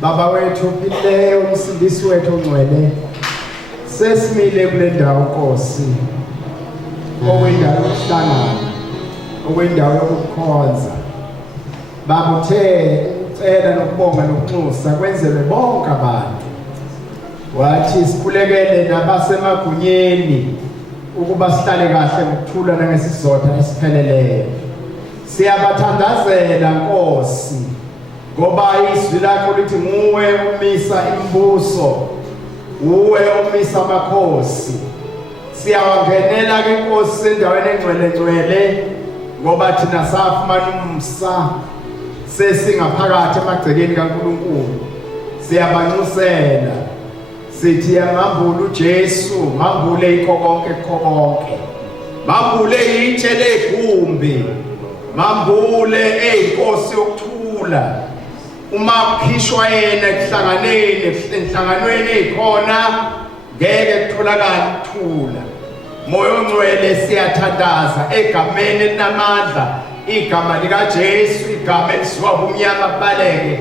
Baba wethu ophileyo umsindisi wethu ongcwele sesimile kule ndawo Nkosi okwendawo yokuhlangana okwendawo yokukhonza Baba uthe ucela nokubonga nokunxusa kwenzelwe bonke abantu wathi sikhulekele nabasemagunyeni ukuba sihlale kahle ngokuthula nangesizotha esipheleleyo siyabathandazela Nkosi ngoba izwi lakho lithi nguwe umisa imibuso uwe umisa amakhosi siyawangenela ke Nkosi endaweni engcwele ngoba thina safumana umsa sesingaphakathi emagcekeni kaNkulunkulu siyabanxusela sithi yangambule uJesu mambule ikho konke mambule itshe legumbi mambule eyinkosi yokuthula uma kukhishwa yena enhlanganweni ezikhona ngeke kutholakala ukuthula moya ongcwele siyathandaza egameni elinamandla igama lika Jesu igama elisuka kumnyama kubaleke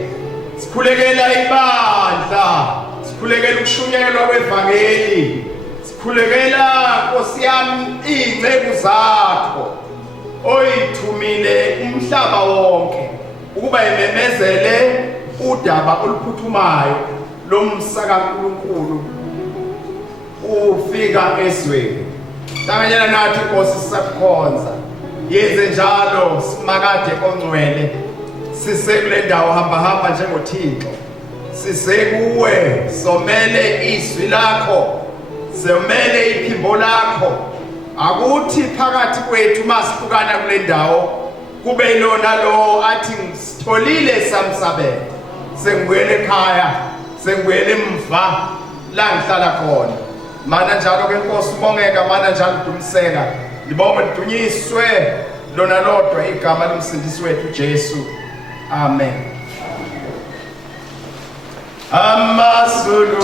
sikhulekela ibandla sikhulekela ukushunyelwa kwevangeli sikhulekela Nkosi yami izingceku zakho oyithumile umhlaba wonke ukuba imemezele udaba oluphuthumayo lomsaka kaNkulunkulu ufika ezweni hlanganyela nathi Nkosi sisakhonza yenze njalo simakade ongcwele sisekule ndawo hamba njengoThixo sisekuwe somele izwi lakho somele iphimbo lakho akuthi phakathi kwethu masihlukana kule ndawo kube ilona lo athi ngisitholile samsabela sengibuyele ekhaya sengibuyele emva la ngihlala khona mana njalo ke Nkosi ubongeka mana njalo udumiseka libonge lidunyiswe lona lodwa igama lomsindisi wethu Jesu amen Amazulu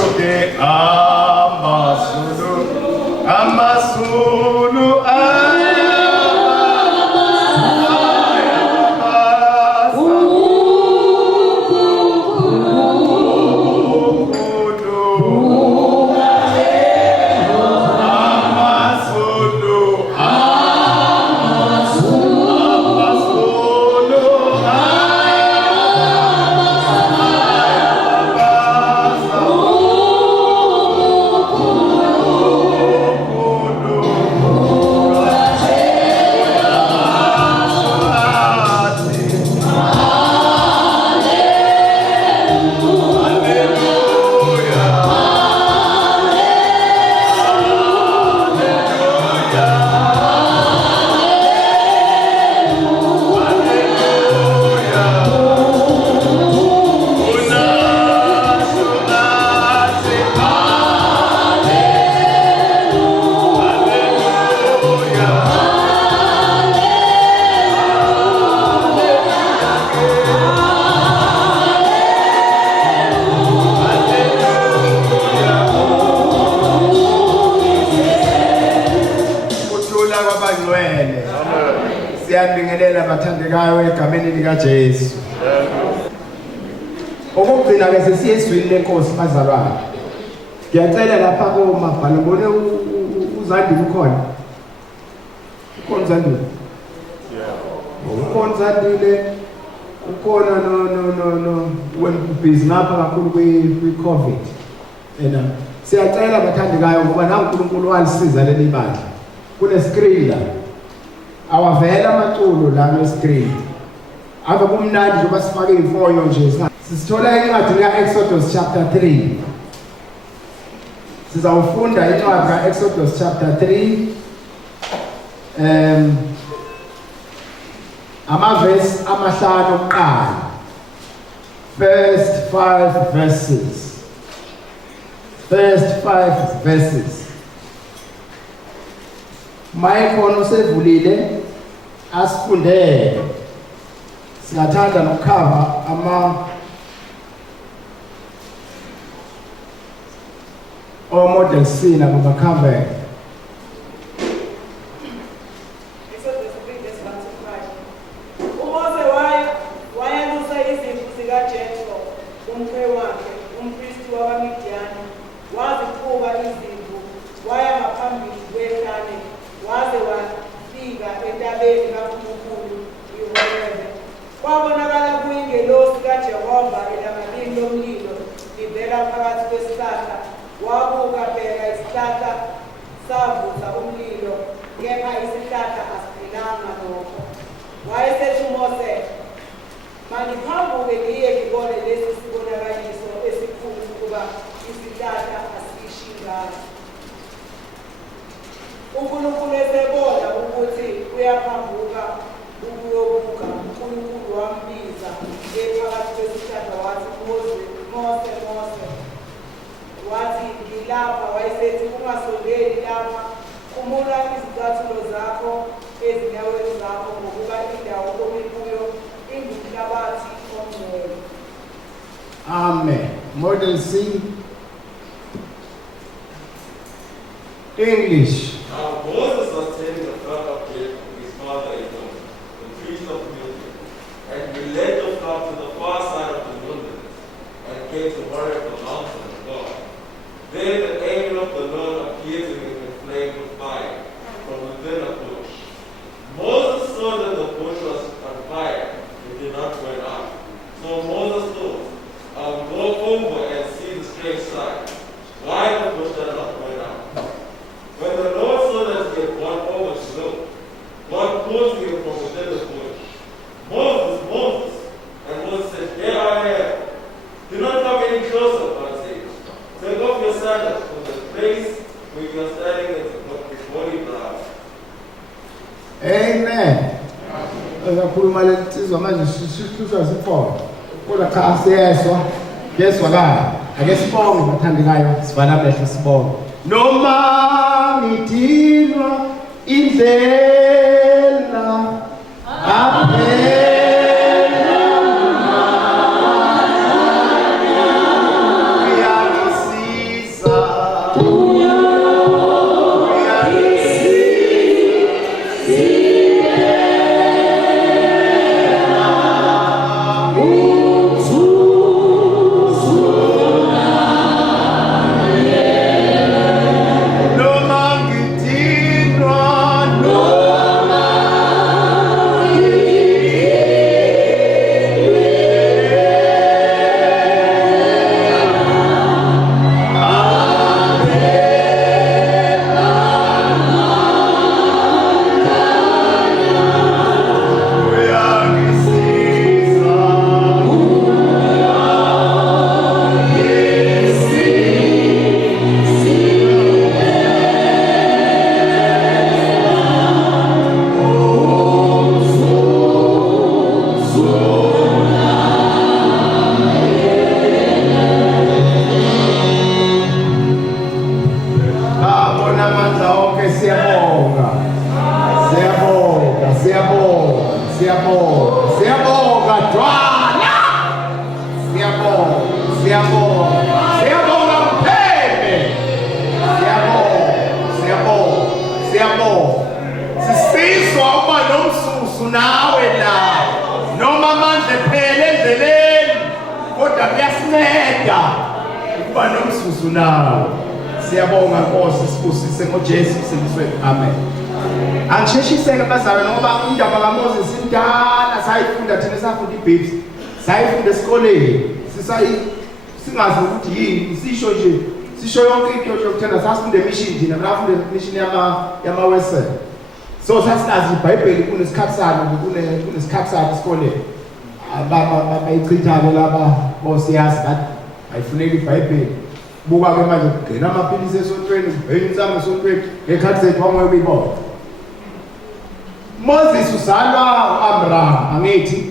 siyabingelela abathandekayo egameni lika Jesu okugcina ke sesiye ezwini lenkosi bazalwane ngiyacela lapha komabhalo ngone uZandi ukhona Zandi ukhona Zandi ukhona no when busy ngapha kakhulu kwi COVID siyacela abathandekayo ngoba nangu uNkulunkulu walisiza leli bandla kune screen la awavela amaculo la no screen ave kumnandi njengoba sifake imfoyo nje sisithola incwadi ka Exodus chapter 3 sizawufunda incwadi ka Exodus chapter 3 amavesi amahlanu okuqala first 5 verses Mayekhono usevulile asifundele singathanda nokukhava model scene abakhave Exodus 3 verse 1 to 5 Umose waya lusa izimvu zikaJethro umkhwewana wakhe umpristi wabamidiyani waziqhuba izimvu waya ngaphambili kwehlane waze wafika entabeni kaNkulunkulu iHorebe. Kwabonakala kuyingelosi kaJehova elangalini lomlilo livela phakathi kwesihlahla. Wabuka bheka isihlahla savuza umlilo, kepha isihlahla asiphilanga nokho. Wayesethi uMose, "Mandiphambuke ngiye ngibone lesi sibonakaliso esikhulu ukuba isihlahla asishinganga." uNkulunkulu esebona ukuthi uyaphambuka ukuyobuka, uNkulunkulu wambiza phakathi kwesihlahla wathi, "Mose, Mose, Mose." Wathi, "Ngilapha." Wayesethi, "Ungasondeli lapha, khumula izicathulo zakho ezinyaweni zakho ngokuba indawo omi kuyo ingumhlabathi ongcwele." Amen. Model C. English. Now Moses was standing in front of his father-in-law, the priest of Midian, and he led the flock to the far side of the wilderness and came to Horeb, the mountain of God. There the angel of the Lord appeared to him in a flame of fire from within a bush. Moses saw that the bush was on fire and did not burn up. So Moses thought, "I'll go over and see the strange sight, why the bush does not burn up." When the Lord saw that he had gone over to look, God called to him from within the bush, "Moses, Moses." And Moses said, "Here I am." "Do not come any closer," God said. "Take off your sandals, from the place where you are standing is holy ground." Amen. Kakhuluma lensizwa manje sihlushwa zikhona. Kodwa cha siyezwa. Ngezwakala. Ake sibonge bathandekayo, sivala amehlo sibonge. Noma ngidinwa indlela aphela uyangisiza Siyabonga Nkosi sibusise ngoJesu sibuswe. Amen. Angisheshiseke bazalwane ngoba indaba kaMoses indala sayifunda thina safunda iBibs. Sayifunda esikoleni. Singazi ukuthi yini, sisho nje. Sisho yonke into yokuthanda sasifunda emission thina, ngafunda emission yama-Western. So sasinazi iBhayibheli kunesikhathi salo kunesikhathi salo esikoleni. Bayichitha-ke laba bosiyazi bathi ayifuneki iBhayibheli. Buka ke manje kugcina amaphilisi esontweni, ubheka insamo esontweni, ngekhathi zethu wangoye kuyibona. Moses uzalwa u-Abraham, angithi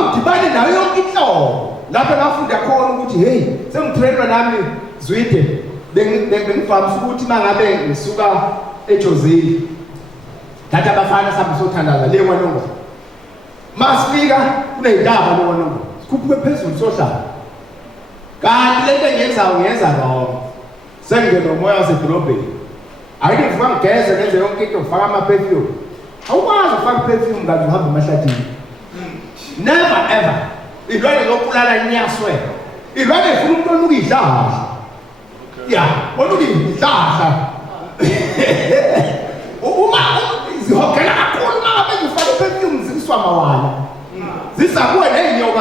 udibane nayo yonke inhlobo lapho ngafunda khona ukuthi hey sengitrainwa nami Zwide bengivamise ukuthi mangabe ngisuka eJozini thatha abafana sabe sothandaza le kwanongo masifika kuneyindaba le kwanongo sikhuphuke phezulu sohlala kanti lento engiyenzayo ngiyenza wrong sengingena umoya wasedolobheni ayivuka ngigeze ngenze yonke into ngifaka ama-perfume awukwazi ukufaka i-perfume ngathi uhamba emahlathini never ever ilwane lokulala nyaswe ilwane ifuna umuntu oluka idlahla ya oluka idlahla uma zihogela kakhulu uma ngabe zifaka i-perfume ziswa mawala zisakuwe ney'nyoka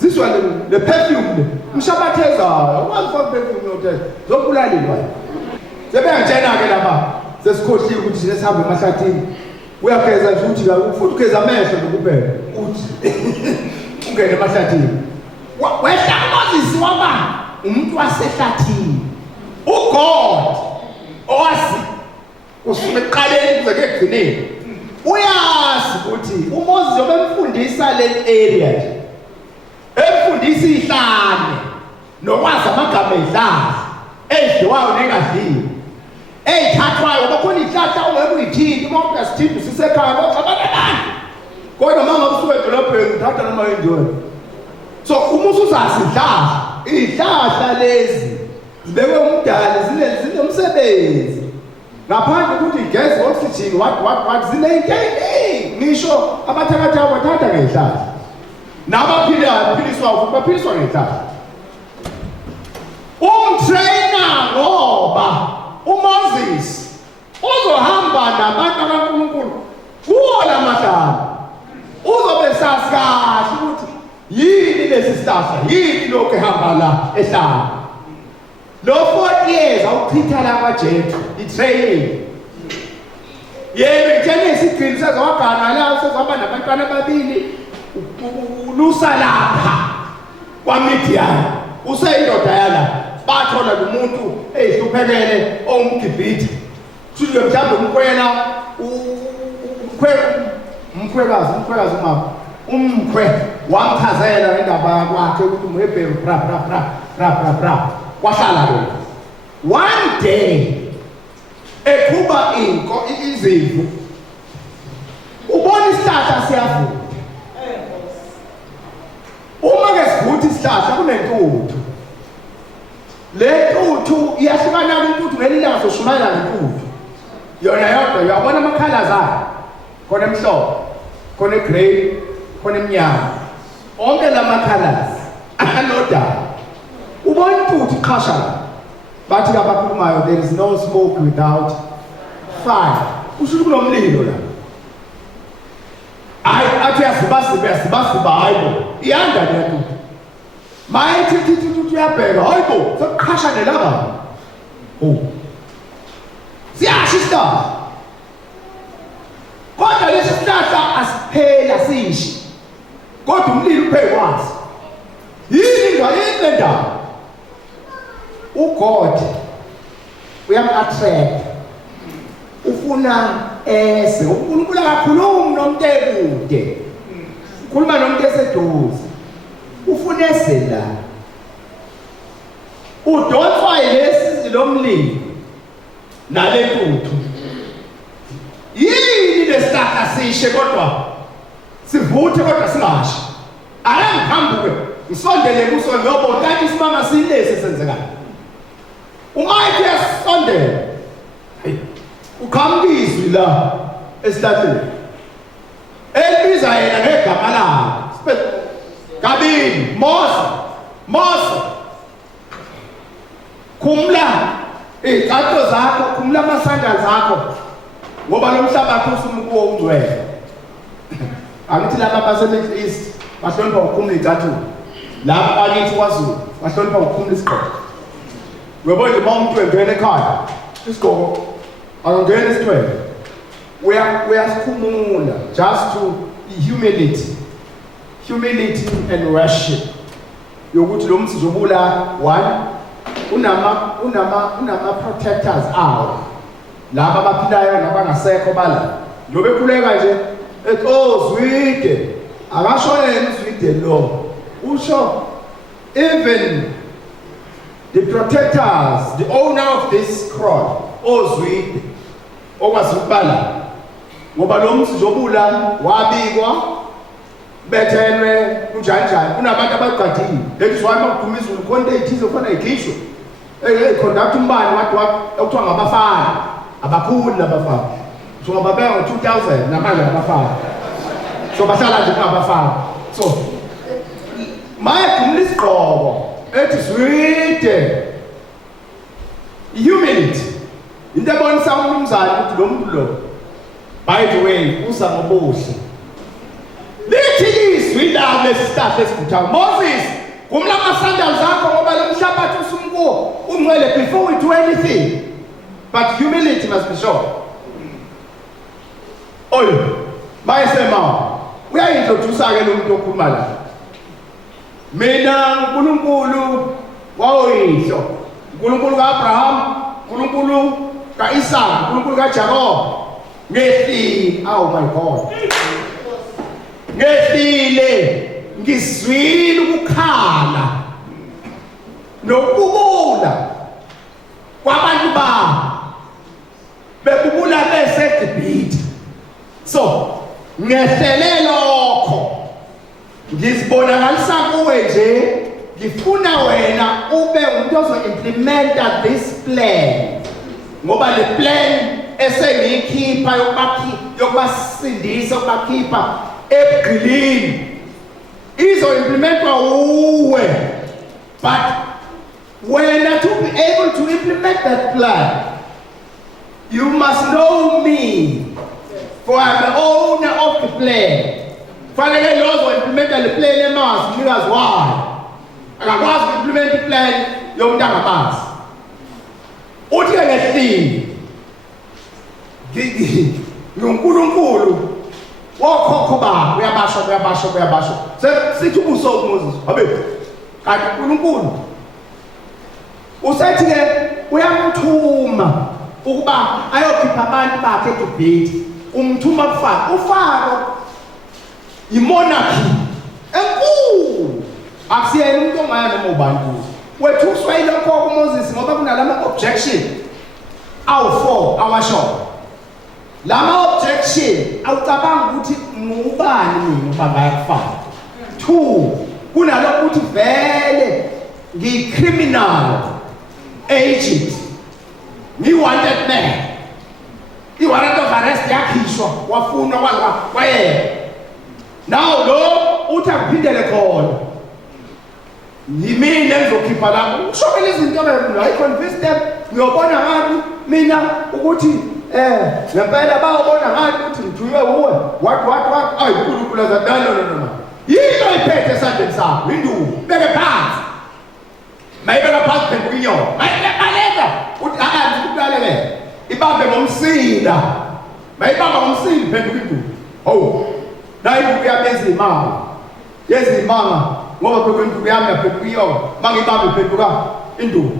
ziswa le perfume mshabathezayo ukwazi ufaka i-perfume yokutheza zokulala ilwane sebengitshena-ke lapha sesikhohliwe ukuthi sesihambe emahlathini uyageza nje uthi futhi ugeza amehlo nokuphela uthi ungene emahlathini wehla uMoses waba umuntu wasehlathini uGod owazi kusuka ekuqaleni kuze ekugcineni uyazi ukuthi uMoses obemfundisa le area nje emfundisa ihlane nokwazi amagama edlazi edliwayo nengadliwe eyithathwayo bakhona ihlahla ongeke uyithini uma uyasithinda usisekhaya baxabanelana kodwa uma ngabe usuke edolobheni uthatha noma yindoni so uma usuzazi ihlahla lezi zibekwe umdali zinomsebenzi ngaphandle ukuthi igezi oxygen what zineyinto ngisho abathakathaka bathatha ngehlahla nabaphiliswayo baphiliswa ngehlahla umtrainer ngoba uMoses uzohamba nabantu bakaNkulunkulu kuwona mahlala uzobe sazi kahle ukuthi yini lesi sihlahla yini lokho ehamba la ehlala lo 40 years awuchitha la kwaJethro itraining yebo iThenesi igcini sezawagana la sezihamba nabantwana ababili ulusa lapha kwaMidian useyindoda yala bathola umuntu ehluphekele ongumgibhidi futhi mhlawumbe umkhwela umkhwekazi umkhwe wamchazela indaba kwakhe ukuthi umHebheru bra wahlala lo one day eqhuba izimvu ubona isihlahla siyavuka uma ke sivuthi isihlahla kunentuthu le ntuthu iyahlukana intuthu ngelilanga soshumayela ngentuthu yona yodwa uyabona amakhala zayo khona emhlophe khona egrey khona emnyama onke la makhalas anodala ubona intuthu iqhasha bathi abakhulumayo there is no smoke without fire kusho ukuthi kunomlilo la athi yasibasiba hayibo iyanda le ntuthu mayithi uyabheka hayibo sokuqhasha nelanga siyasho isihlahla kodwa lesi sihlahla asiphela sishi kodwa umlilo uphekwazi yini le ndaba uGod uyam-attract ufuna ese uNkulunkulu akakhulumi nomuntu ekude ukhuluma nomuntu eseduze ufuna ese la udonswa yilesi lomlilo nale ntuthu yini lesihlahla sishe kodwa sivuthe kodwa singashi akangiphambuke ngisondele kuso ngoba kanti isimanga silesi senzekayo uma iyasondela uqhamukizwi la esihlahleni elibiza yena ngegama lakhe kabili Mose khumla izathu zakho khumla amasandla zakho ngoba lo mhlabathi usumukuwo ungcwele angithi laba base-Middle East bahlonipha ukukhumula izathu laba bakithi kwaZulu bahlonipha ukukhumula isigqoko uyabona nje uma umuntu engena ekhaya isigqoko akangena isithwele uyasikhumula just to humility and worship yokuthi lo muntu uzobula one unama protectors awo laba abaphilayo nabangasekho bala njobe khuleka nje ethi oh Zwide akasho yena uZwide lo usho even the protectors, the owner of this crowd, oZwide okwazi ukubala ngoba lo msizobula wabikwa bethenwe kunjani kunabantu abagadile ekuzwayo makuduma izulu khona ethize khona ikhishwe conduct umbani wathi ekuthiwa ngabafana abakhulu labafana so babeka ngo-2000 namanje abafana so bahlala nje kungabafana so mayedumula isigqoko ethi Zwide humility into ebonisa umnumzane ukuthi lo muntu lo by the way uza ngobuhle lithi izwi la lesisihlahla esivuthayo Moses kumla ama-sandals akho ngoba lo mhlabathi usumkuwo ungcwele before we do anything but humility must be shown oyo bayesema uyayintroduce-ke lo muntu okhuluma la mina uNkulunkulu wawoyihlo uNkulunkulu ka-Abraham uNkulunkulu ka-Isaka uNkulunkulu kaJakobe ngehlile oh my God ngehlile ngizwile ukukhala nokubula kwabantu bami bebubula beseGibhithe so ngehlele lokho ngizibonakalisa kuwe nje ngifuna wena ube umuntu ozo-implementa this plan ngoba le plan esengiyikhipha yokubasindisa ukubakhipha ebugqilini izo-implementwa uwe but wena to be able to implement that plan you must know me for I'm the owner of the plan fanele lo ozo-implementa le plan emazi mnikazi wayo akakwazi uku-implementa iplan yomuntu angamazi uthi-ke ngehlile nguNkulunkulu wokhokho babo uyabasho sithi ubuso kuMoses abe kanti uNkulunkulu usethi-ke uyamthuma ukuba ayokhipha abantu bakhe eGibhithe umthuma kuFaro uFaro imonarchy enkulu akusiyena umuntu ongaya noma ubani kuzo wethu ukuswayile lokho kuMoses ngoba kunalama-objection awu-4 awashoyo lama-objection awucabanga ukuthi ngubani mina uba ngayakufana 2 kunalokho ukuthi vele ngiyi-criminal agent ngiyi-wanted man i-warrant of arrest yakhishwa wafunwa kwayena naw lo uthi akuphindele khona yimina engizokhipha lapho ushokele izinto ayi-convince them ngiyobona ngathi mina ukuthi ngempela bayobona ngathi ukuthi ngithunywe uwe what ayi uNkulunkulu azadala no yilo iphethe esandleni sakho induku beke phansi mayibeka phansi phenduka inyoko mayibaleka uthi ukubalekela ibambe ngomsila mayibamba ngomsila phenduka induku hawu nayo induku yami yezimanga ngoba phela induku yami yaphenduka inyoko mangibambe phenduka induku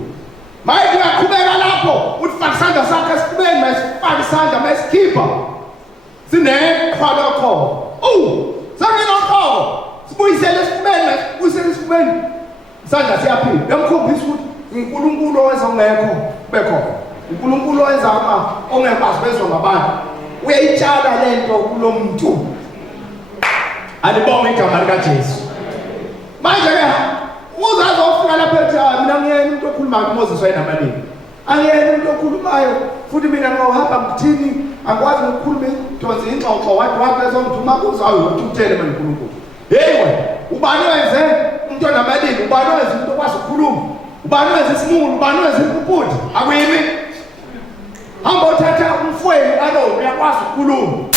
mayike uyaqhubeka lapho uthi faka isandla sakho esifubeni mayisifake isandla mayisikhipha sinekhwa lokho sanginokhoko sibuyisele esifubeni mayisibuyisele esifubeni isandla siyaphila uyamkhombisa ukuthi uNkulunkulu owenza ongekho bekhona uNkulunkulu owenza ongekwazi bezwa ngabantu uyayitshala lento kulo muntu alibonge igama likaJesu manje-ke uzazofika lapha ethi mina ngiyena umuntu okhulumayo uMoses wayenamalini angiyena umuntu okhulumayo futhi mina ngawuhamba ngithini angikwazi ukukhuluma idonsi ingxoxo wathi ezongithuma kuzo uthele manje uNkulunkulu heyi wena ubani wenze umuntu onamalini ubani wenze umuntu okwazi ukukhuluma ubani wenze isimulu ubani wenze impuphuthi akuyimi hamba uthatha umfweni Aroni uyakwazi ukukhuluma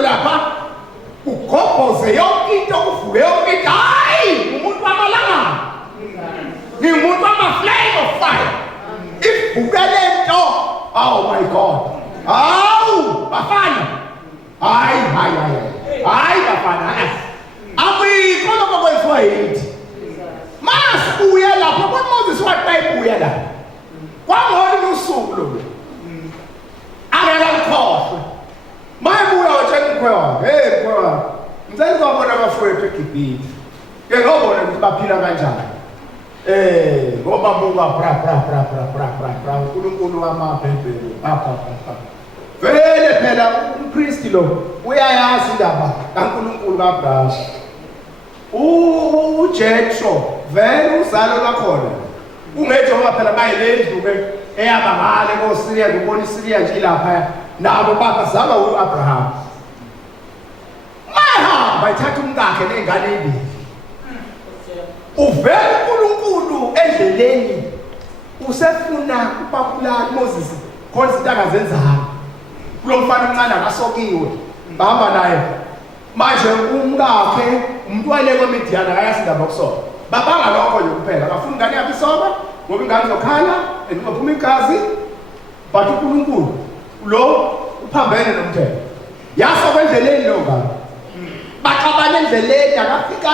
lapha ugobhoze yonke into uvuke yonke into hayi umuntu wamalanga ngimuntu wama-flame of fire ivukele nto oh my God hawu bafana hayi bafana abikho lokho kwenziwa yithi masibuya lapho kwaMoses wayebuya la kwangona usuku lo akalikhohlwe mayebuya watshela mkhwewa hey mkhwewa ngizayizobona abafowethu eGibhithe ke ngobona ukuthi baphila kanjani ngoba buka bra uNkulunkulu wamabhebhelo vele phela umpristi lo uyayazi indaba kaNkulunkulu kaBrasha uJethro vele uzalo lakhona ungeJehova phela bayilendlu ke eyabangale koSiriya ngibona iSiriya nje lapha nabo bazalwa uAbraham mahamba ithatha umkakhe nengane ebili uvela uNkulunkulu endleleni usefuna upapulani Moses khona izinto angazenzanga kulo mfana omncane akasokiwe bahamba naye manje umkakhe umuntu wale kwemidiana akayasindaba kusoka babanga lokho nje kuphela akafuna ingane yakhe isoka ngoba ingane izokhala engaphuma igazi but uNkulunkulu lo uphambene nomthetho yasoka endleleni lo ngane baxabana endleleni akafika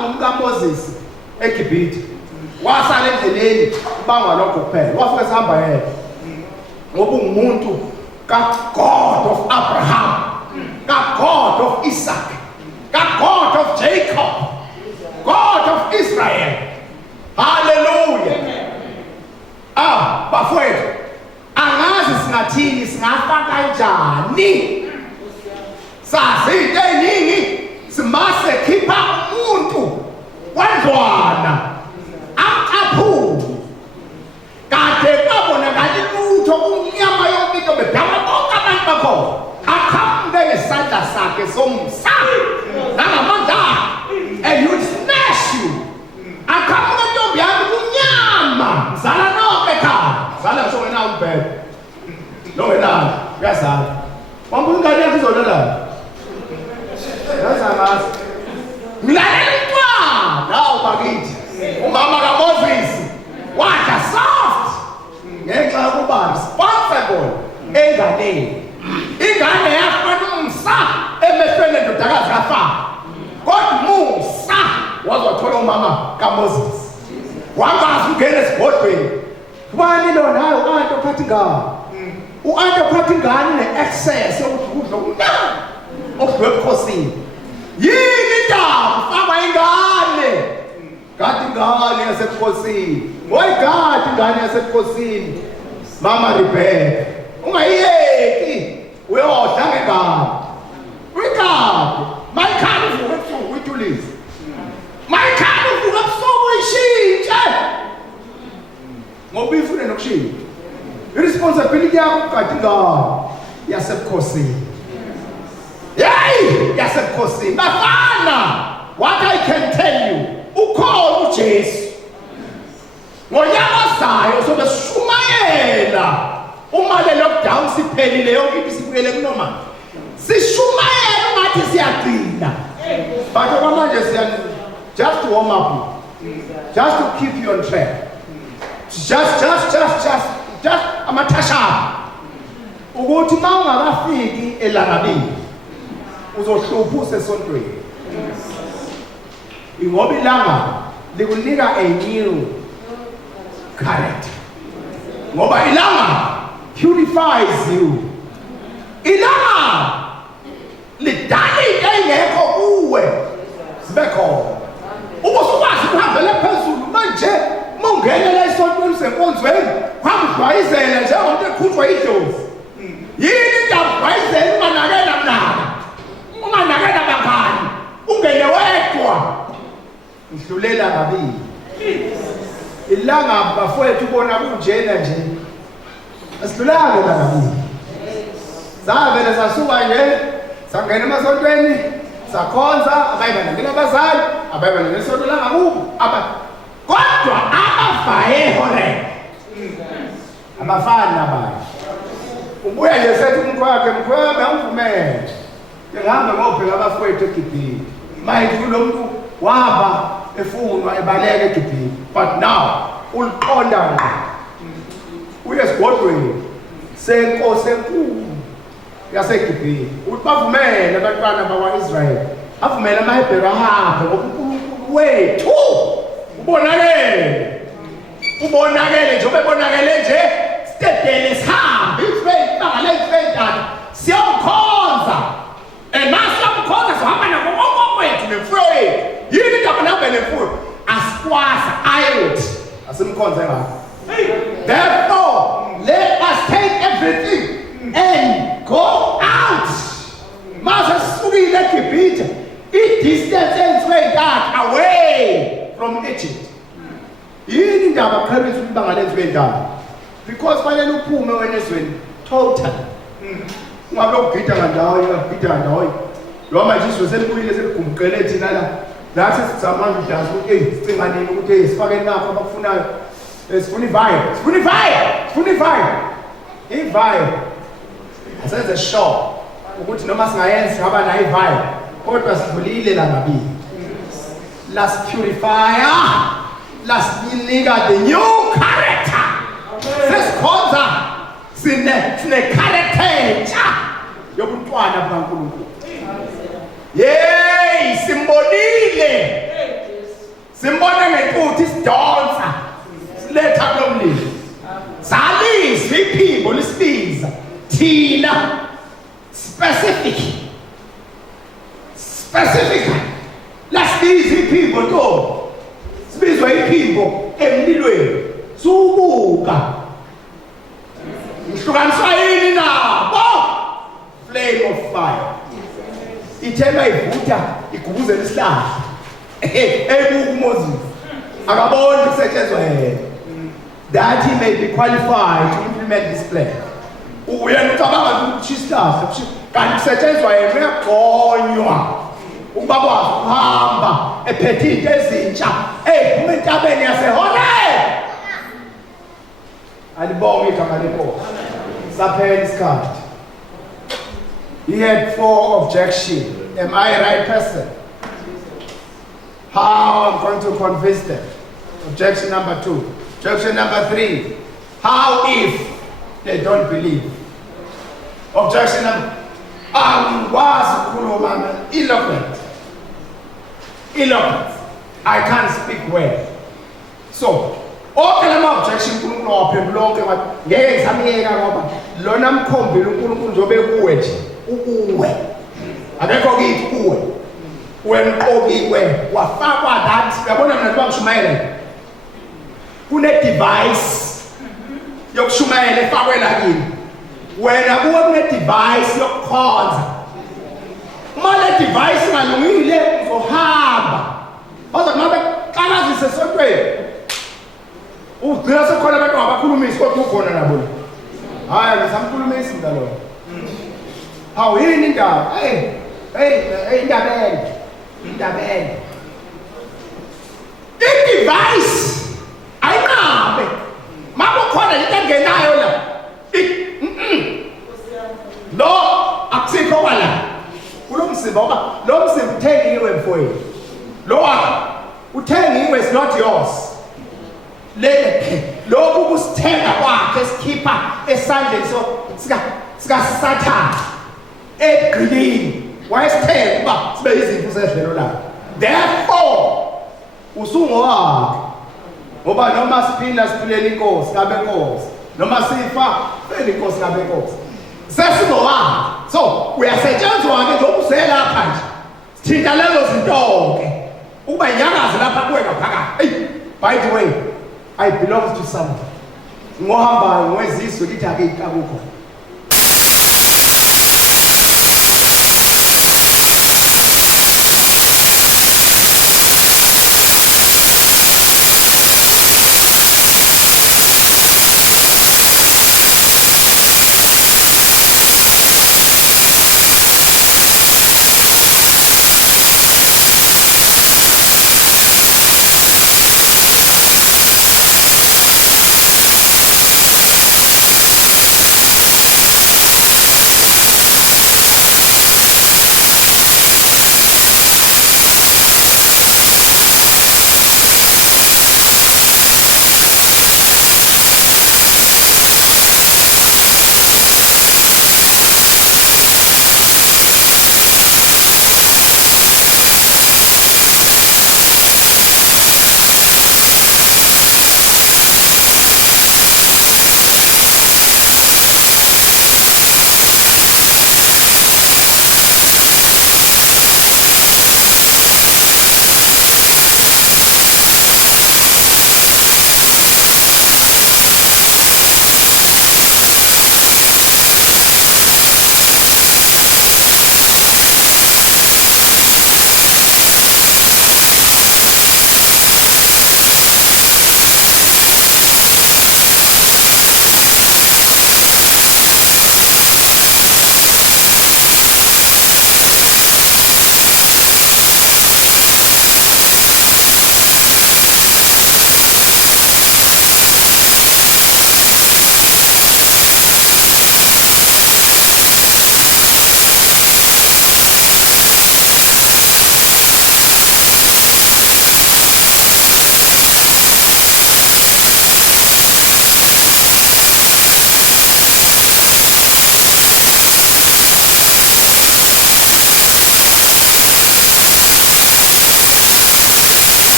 ngumkaMoses eGibhithe wasala endleleni ubanga lokho kuphela wafika sihamba yedwa ngoba ungumuntu ka-God of Abraham, ka-God of Isaac, ka-God of Jacob, God of Israel. Hallelujah. Bafowethu angazi singathini singafa kanjani sazi into eningi simase khipha umuntu wandlwana amqaphu kade babona ngani lutho umnyama yonke into bedala bonke abantu bakho akhambe ngesandla sakhe somsa nangamandla and you smash you akhambe ntombi yami umnyama zala nonke ekhaya zala ngisho wena umbhede lo wena uyazala wambuza ingane yakho izolala yazamazi mlalela umntwana nawo bakithi umama kaMoses wadla soft ngenxa yokuba responsible enganeni ingane yafana umsa emehlweni endodakazi kaFaro kodwa Musa wazothola umama kaMoses wangazi ungena esigodlweni ubani lo naye u-anti ophatha ingane u-anti ophatha ingane ne-access yokuthi kudla okumnandi okudlwe ebukhosini yini indaba faka ingane kade ingane yasebukhosini oyigadi ingane yasebukhosini mama Rebecca ungayiyeki uyodla ngengane uyigade mayikhali uvuka ebusuku uyitulise mayikhali uvuka ebusuku uyishintshe ngoba ifune nokushintsha irresponsibility yakho ukugada ingane yasebukhosini yasebukhosini bafana what I can tell you ukhona uJesu ngonyaka ozayo sobe sishumayela uma le lockdown siphelile yonke into sibuyele kunoma sishumayela ungathi siyagcina but okwamanje just to warm up just to keep you on track just amathashana ukuthi uma ungakafiki elangabini uzohlupha usesontweni ingoba ilanga likunika a new character ngoba ilanga purifies you ilanga lidala into engekho kuwe zibe khona ubusukwazi ukuhambela phezulu manje mawungenela esontweni senkonzweni kwangudwayizela njengomuntu ekhutshwa idlozi yini indabudwayizela unganakela mnaka unganakela bangani ungene wedwa ngihlulela ngabili ilanga bafowethu ubona kunjena nje asidlulanga la ngabili zavele sasuka nje sangena emasontweni sakhonza abayibana ngabazali abayibana nesonto la ngakubo kodwa abafaye hore abafana nabaye ubuya nje sethi umuntu wakhe mkhweme angivumele ngihambe ngobheka abafowethu eGibhithe manje lo muntu waba efunwa ebaleka eGibhithe but now uliqonda uye esigodlweni senkosi enkulu yaseGibhithe uthi bavumele abantwana bakwa-Israyeli avumele amaHebheru ahambe ngoba uNkulunkulu wethu ubonakele njengoba ebonakele nje sidedele sihambe ibanga ley'fey'ntathu siyomkhonza and masiyomkhonza sohamba nako konke kwethu nemfuyo yethu yini indaba nabe nemfuyo asikwasa ayothi asimkhonze ngakho. Therefore let us take everything and go out. Mase sisukile eGibhithe i-distance ey'nsuku away from Egypt. Yini indaba qhelisa ibanga lezwe because fanele uphume wena ezweni total. Ungabe ugida ngandawo ugida ngandawo lo manje izwe selibuyile seligumqele thina la sesizama manje udansi ukuthi hey sicinganeni ukuthi hey sifake nakho abakufunayo sifuna ivibe asenze sure ukuthi noma singayenza sihamba nayo ivibe kodwa sidlulile la ngabili. Let's purify, let's nika the new character. Sesikhonza sine character yobuntwana bukaNkulunkulu. Yey simbonile simbona ngentuthu isidonsa siletha kulomlilo salizwa iphimbo lisibiza thina specifically lasibiza iphimbo to sibizwa iphimbo emlilweni subuka ihlukaniswa yini nabo flame of fire ithema ivutha igubuzela isihlahla ebuka uMoses akaboni kusetshenzwa yena that he may be qualified to implement this plan. Uyena ucabanga ukuthi isihlahla kanti kusetshenzwa yena uyagonywa ukuba kwazi ukuhamba ephethe into ezintsha eziphuma entabeni yaseHoreb. Alibonge igama lenkosi. Saphela isikhathi. He had 4 objections. Am I a right person? How I'm going to convince them? Objection number 2. Objection number 3. How if they don't believe? Objection number eloquent. I can't speak well. So, all the objection uNkulunkulu waphendula lonke wathi ngeke ngisamyeka ngoba lona mkhombile uNkulunkulu njobe kuwe nje ukuwe akekho kithi kuwe wemqokiwe wafakwa that yabona mina njengoba ngishumayela kune device yokushumayela efakwe la kini wena kuwe kune device yokukhonza uma le device ingalungile uzohamba kodwa ngabe qakazise esontweni ugcina sekhona abantu abakhulumisi kodwa ukhona nabo hayi ngisamkhulumisi ngalo hawu yini indaba indabeni i-device ayinqabe makukhona into engenayo la lo akusikho kwala kulo mzimba ngoba lo mzimba uthengiwe mfowethu lo wakho uthengiwe is not yours lokhu kusithenga kwakhe esikhipha esandleni sikaSathane egqilini wayesithenga ukuba sibe yizimvu zedlelo lakhe. Therefore usungowakhe ngoba noma siphila siphilele inkosi ngabe nkosi noma sifa phela inkosi ngabe nkosi sesingowakhe. So uyasetshenzwa-ke njengoba uselapha nje sithinta lezo zinto-ke ukuba inyakazi lapha kuwe ngaphakathi. Hey, by the way, I belong to someone. Ngohamba ngwezizwe lithi ake ikabukho.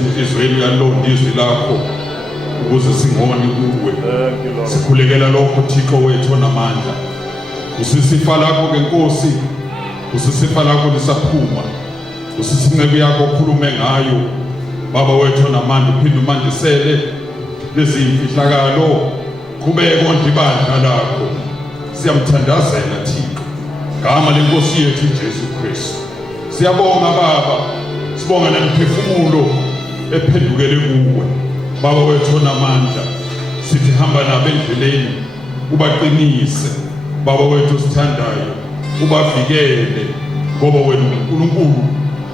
enhlizweni uyalonda izwi lakho ukuze singone kuwe. Sikhulekela lokho Thixo wethu onamandla. Usisifa lakho ke Nkosi, usisifa lakho lisaphuma. Usisinceku yakho okhulume ngayo Baba wethu onamandla, uphinde umandisele lezi imfihlakalo, qhubeka ondibandla lakho. Siyamthandazela Thixo ngama lenkosi yethu Jesu Kristu. Siyabonga Baba, sibonga nemphefumulo ephendukele kuwe Baba wethu onamandla. Sithi hamba nabo endleleni, ubaqinise Baba wethu sithandayo, ubavikele ngoba wena uNkulunkulu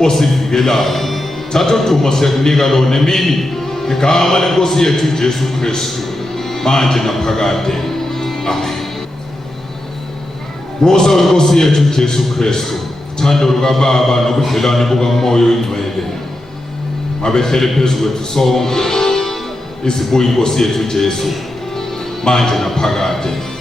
osivikelayo. Thatha udumo siyakunika lona emini ngegama lenkosi yethu Jesu Kristu manje naphakade. Amen. Musa wenkosi yethu Jesu Kristu, thando lukaBaba nobudlelwane bukaMoya oNgcwele mabehlele phezu kwethu sonke, izibuye inkosi yethu Jesu manje naphakade.